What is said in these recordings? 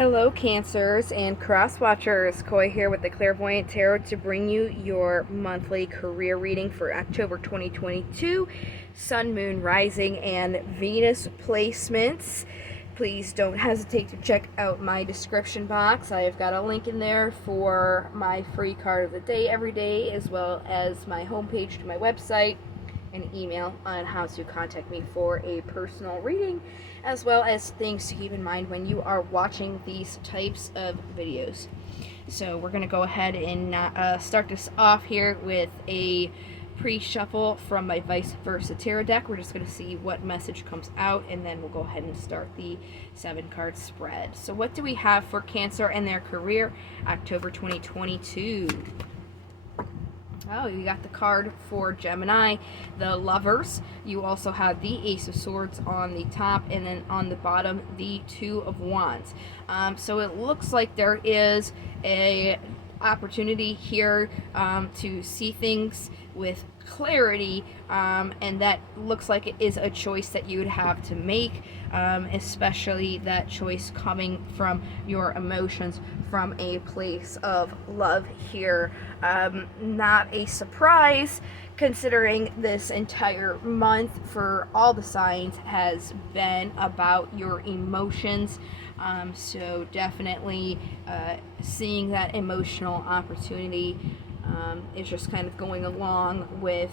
Hello, Cancers and Cross Watchers. Koi here with the Clairvoyant Tarot to bring you your monthly career reading for October 2022, Sun, Moon, Rising, and Venus placements. Please don't hesitate to check out my description box. I've got a link in there for my free card of the day every day, as well as my homepage to my website, an email on how to contact me for a personal reading, as well as things to keep in mind when you are watching these types of videos. So we're going to go ahead and start this off here with a pre-shuffle from my Vice Versa Tarot deck. We're just going to see what message comes out, and then we'll go ahead and start the 7-card spread. So what do we have for Cancer and their career, October 2022? Oh, you got the card for Gemini, the Lovers. You also have the Ace of Swords on the top, and then on the bottom, the Two of Wands. So it looks like there is a opportunity here to see things with clarity, and that looks like it is a choice that you would have to make, especially that choice coming from your emotions, from a place of love here. Not a surprise, considering this entire month for all the signs has been about your emotions. So definitely seeing that emotional opportunity is just kind of going along with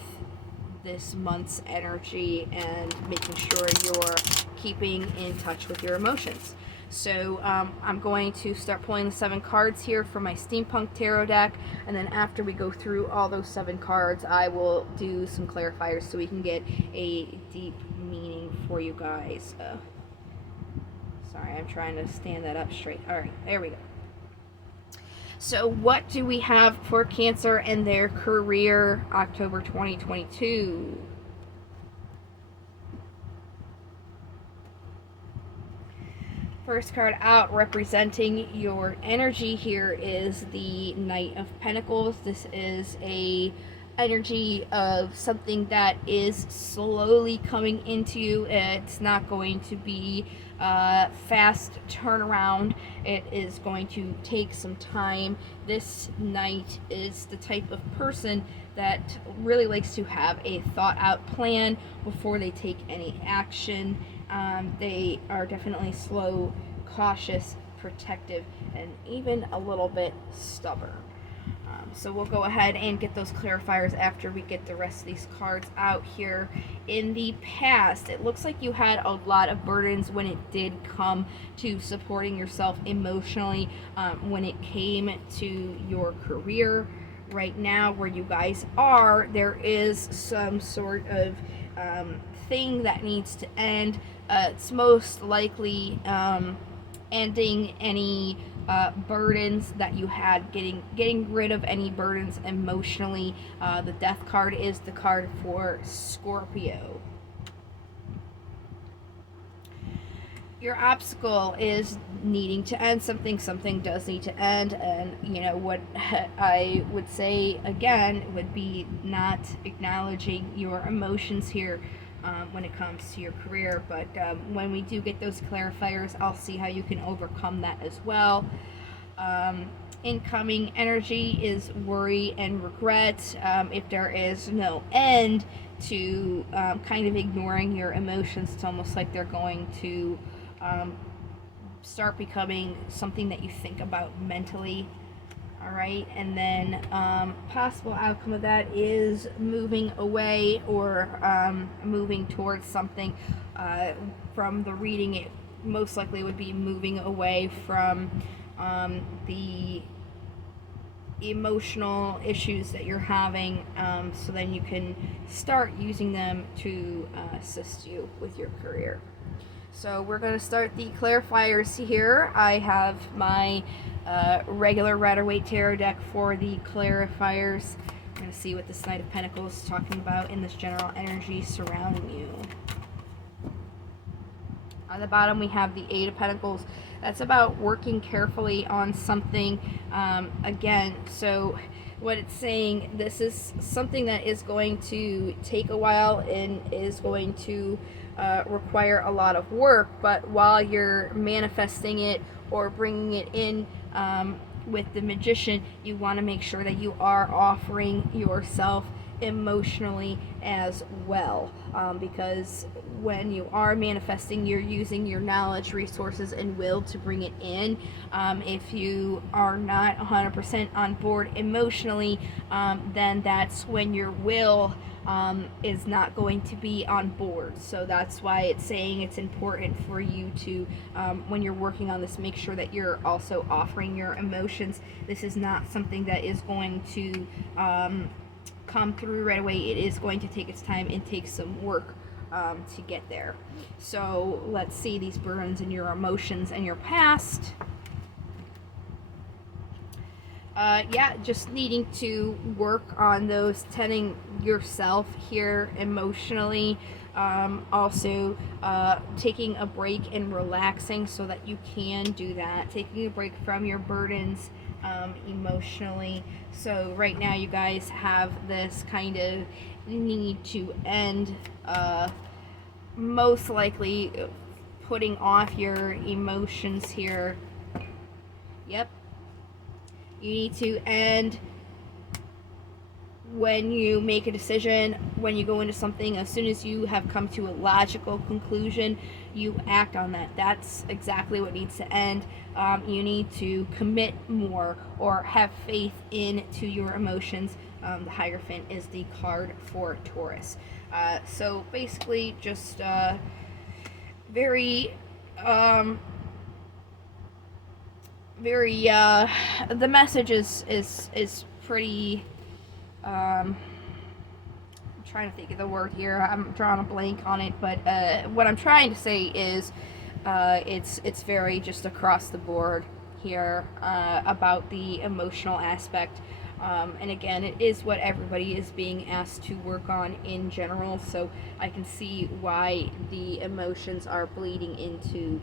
this month's energy and making sure you're keeping in touch with your emotions. So I'm going to start pulling the 7 cards here for my Steampunk Tarot deck, and then after we go through all those 7 cards, I will do some clarifiers so we can get a deep meaning for you guys. Sorry, I'm trying to stand that up straight. Alright, there we go. So what do we have for Cancer and their career, October 2022? First card out representing your energy here is the Knight of Pentacles. This is a energy of something that is slowly coming into you. It's not going to be a fast turnaround. It is going to take some time. This knight is the type of person that really likes to have a thought out plan before they take any action. They are definitely slow, cautious, protective, and even a little bit stubborn. So we'll go ahead and get those clarifiers after we get the rest of these cards out here. In the past, it looks like you had a lot of burdens when it did come to supporting yourself emotionally, when it came to your career. Right now, where you guys are, there is some sort of thing that needs to end. It's most likely ending any burdens that you had, getting rid of any burdens emotionally. The Death card is the card for Scorpio. Your obstacle is needing to end something. Something does need to end, and you know what I would say again would be not acknowledging your emotions here when it comes to your career. But when we do get those clarifiers, I'll see how you can overcome that as well. Incoming energy is worry and regret. If there is no end to kind of ignoring your emotions, it's almost like they're going to start becoming something that you think about mentally. Alright, and then possible outcome of that is moving away or moving towards something. From the reading, it most likely would be moving away from the emotional issues that you're having, so then you can start using them to assist you with your career. So we're going to start the clarifiers here. I have my regular Rider-Waite Tarot deck for the clarifiers. I'm going to see what this Knight of Pentacles is talking about in this general energy surrounding you. On the bottom, we have the Eight of Pentacles. That's about working carefully on something. Again, so what it's saying, this is something that is going to take a while and is going to require a lot of work, but while you're manifesting it or bringing it in, with the magician, you want to make sure that you are offering yourself emotionally as well, because when you are manifesting, you're using your knowledge, resources, and will to bring it in. If you are not 100% on board emotionally, then that's when your will is not going to be on board. So that's why it's saying it's important for you to, when you're working on this, make sure that you're also offering your emotions. This is not something that is going to come through right away. It is going to take its time and take some work to get there. So let's see these burdens and your emotions and your past. Yeah, just needing to work on those, tending yourself here emotionally. Also, taking a break and relaxing so that you can do that. Taking a break from your burdens emotionally. So right now you guys have this kind of need to end, most likely putting off your emotions here. Yep. You need to end when you make a decision, when you go into something. As soon as you have come to a logical conclusion, you act on that. That's exactly what needs to end. You need to commit more or have faith into your emotions. The Hierophant is the card for Taurus. So basically just very the message is pretty, I'm trying to think of the word here. I'm drawing a blank on it, but what I'm trying to say is it's very just across the board here about the emotional aspect. And again, it is what everybody is being asked to work on in general, so I can see why the emotions are bleeding into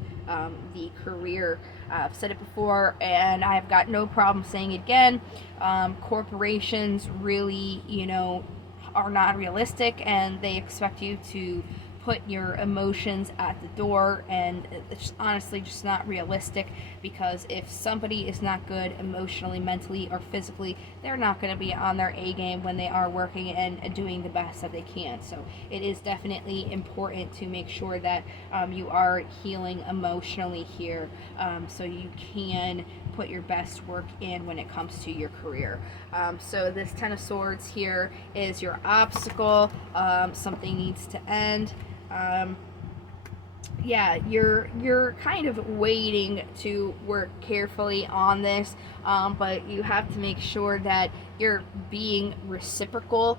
the career. I've said it before, and I've got no problem saying it again. Corporations really, are not realistic, and they expect you to put your emotions at the door, and it's honestly just not realistic, because if somebody is not good emotionally, mentally, or physically, they're not going to be on their A game when they are working and doing the best that they can. So it is definitely important to make sure that you are healing emotionally here, so you can put your best work in when it comes to your career. So this Ten of Swords here is your obstacle. Something needs to end. Yeah, you're kind of waiting to work carefully on this, but you have to make sure that you're being reciprocal,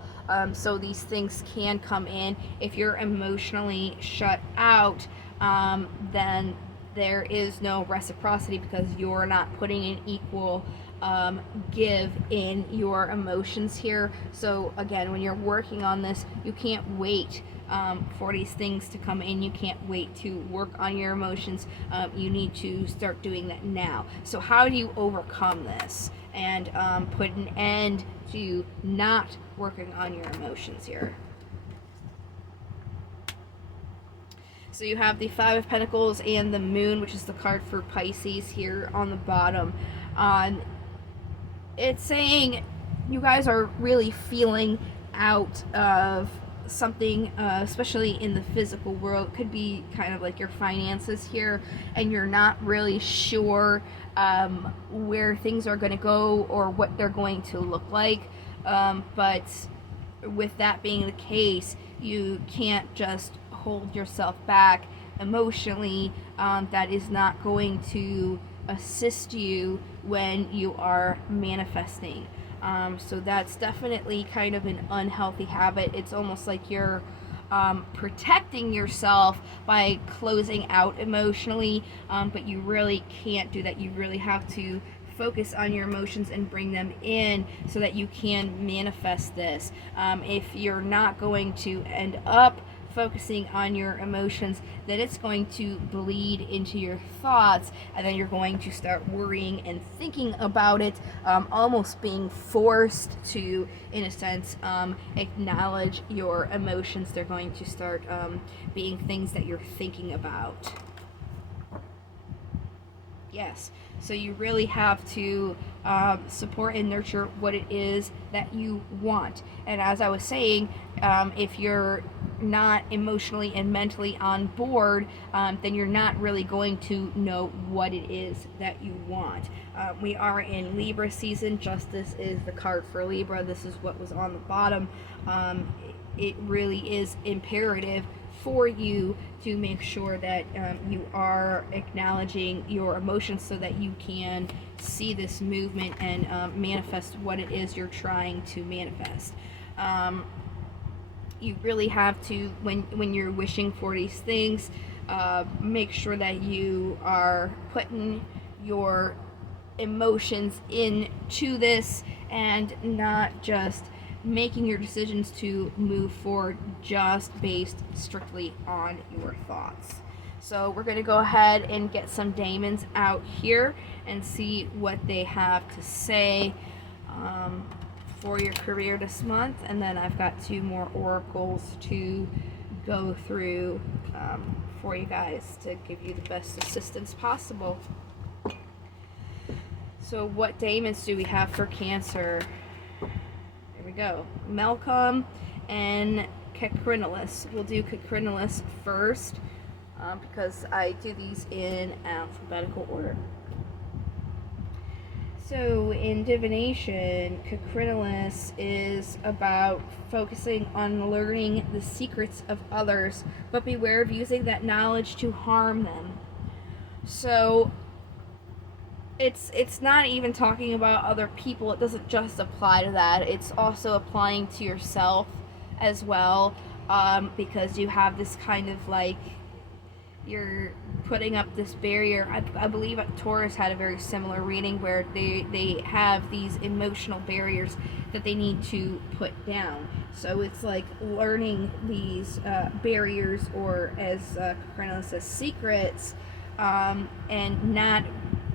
so these things can come in. If you're emotionally shut out, then there is no reciprocity, because you're not putting an equal give in your emotions here. So again, when you're working on this, you can't wait for these things to come in. You can't wait to work on your emotions. You need to start doing that now. So how do you overcome this and put an end to not working on your emotions here? So you have the Five of Pentacles and the Moon, which is the card for Pisces here on the bottom. It's saying you guys are really feeling out of something, especially in the physical world. It could be kind of like your finances here, and you're not really sure where things are going to go or what they're going to look like. But with that being the case, you can't just hold yourself back emotionally. That is not going to assist you when you are manifesting. So that's definitely kind of an unhealthy habit. It's almost like you're protecting yourself by closing out emotionally, but you really can't do that. You really have to focus on your emotions and bring them in so that you can manifest this. If you're not going to end up focusing on your emotions, then it's going to bleed into your thoughts, and then you're going to start worrying and thinking about it, almost being forced to, in a sense, acknowledge your emotions. They're going to start being things that you're thinking about. Yes, so you really have to support and nurture what it is that you want. And as I was saying, if you're not emotionally and mentally on board, then you're not really going to know what it is that you want. We are in Libra season. Justice is the card for Libra. This is what was on the bottom. It really is imperative for you to make sure that you are acknowledging your emotions so that you can see this movement and manifest what it is you're trying to manifest. You really have to, when you're wishing for these things, make sure that you are putting your emotions into this and not just making your decisions to move forward just based strictly on your thoughts. So we're going to go ahead and get some daemons out here and see what they have to say for your career this month. And then I've got 2 more oracles to go through for you guys to give you the best assistance possible. So what daemons do we have for Cancer? There we go. Malcolm and Cacrinalis. We'll do Cacrinalis first because I do these in alphabetical order. So in divination, Cacrinalis is about focusing on learning the secrets of others, but beware of using that knowledge to harm them. So it's not even talking about other people. It doesn't just apply to that. It's also applying to yourself as well, because you have this kind of like, you're putting up this barrier. I believe Taurus had a very similar reading where they have these emotional barriers that they need to put down. So it's like learning these barriers, or as Cacrinalis says, secrets, and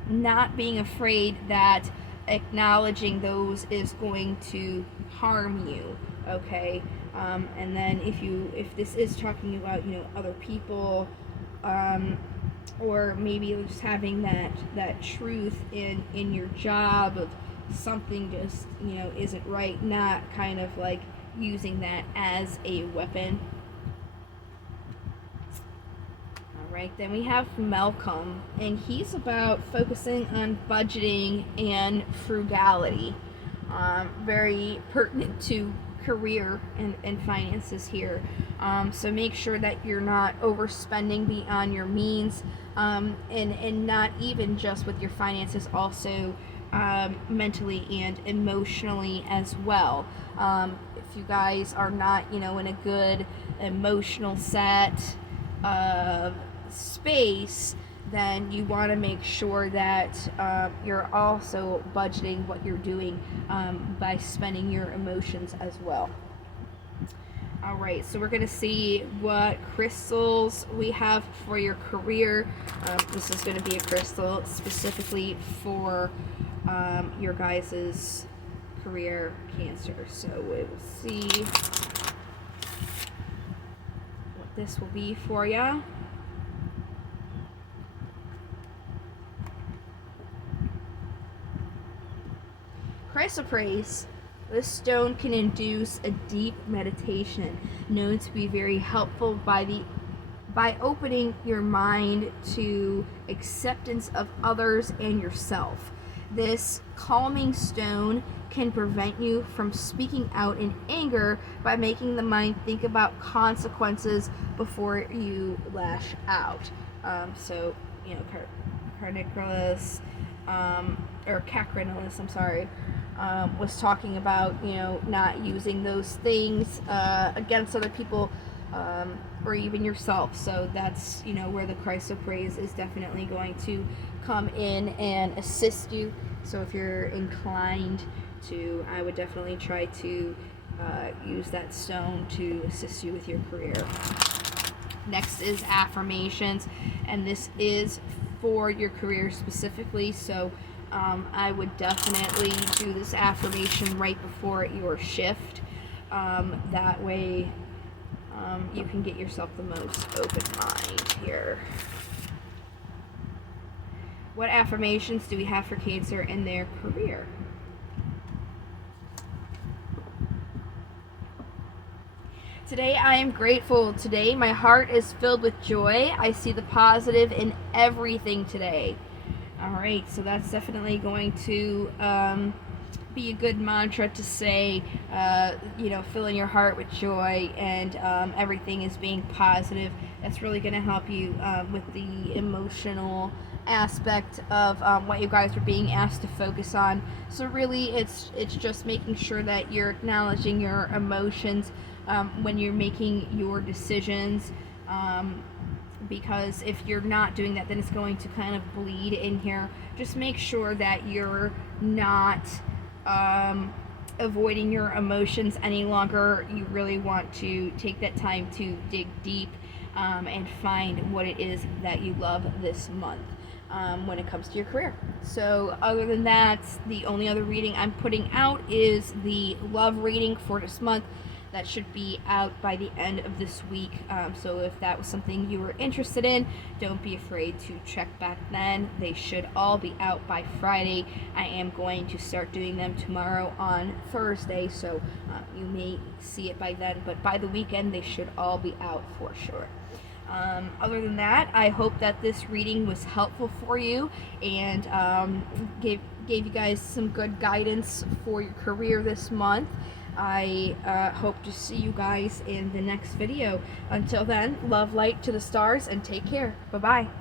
not being afraid that acknowledging those is going to harm you. Okay, and then if this is talking about other people, or maybe just having that truth in your job of something just isn't right, not kind of like using that as a weapon. Right, then we have Malcolm, and he's about focusing on budgeting and frugality. Very pertinent to career and finances here. So make sure that you're not overspending beyond your means, and not even just with your finances, also mentally and emotionally as well. If you guys are not in a good emotional set space, then you want to make sure that you're also budgeting what you're doing by spending your emotions as well. Alright, so we're going to see what crystals we have for your career. This is going to be a crystal specifically for your guys' career, Cancer. So we will see what this will be for you. Chrysoprase. This stone can induce a deep meditation, known to be very helpful by opening your mind to acceptance of others and yourself. This calming stone can prevent you from speaking out in anger by making the mind think about consequences before you lash out. So, Cacrinalis, I'm sorry, was talking about, not using those things against other people, or even yourself. So that's, where the chrysoprase is definitely going to come in and assist you. So if you're inclined to, I would definitely try to use that stone to assist you with your career. Next is affirmations, and this is for your career specifically, so I would definitely do this affirmation right before your shift. That way you can get yourself the most open mind here. What affirmations do we have for Cancer in their career? Today I am grateful. Today my heart is filled with joy. I see the positive in everything today. Alright, so that's definitely going to be a good mantra to say, filling your heart with joy, and everything is being positive. That's really going to help you with the emotional aspect of what you guys are being asked to focus on. So really it's just making sure that you're acknowledging your emotions when you're making your decisions, because if you're not doing that, then it's going to kind of bleed in here. Just make sure that you're not avoiding your emotions any longer. You really want to take that time to dig deep and find what it is that you love this month when it comes to your career. So other than that, the only other reading I'm putting out is the love reading for this month. That should be out by the end of this week. So if that was something you were interested in, don't be afraid to check back then. They should all be out by Friday. I am going to start doing them tomorrow on Thursday, so you may see it by then, but by the weekend they should all be out for sure. Other than that, I hope that this reading was helpful for you and gave you guys some good guidance for your career this month. I hope to see you guys in the next video. Until then, love, light to the stars, and take care. Bye-bye.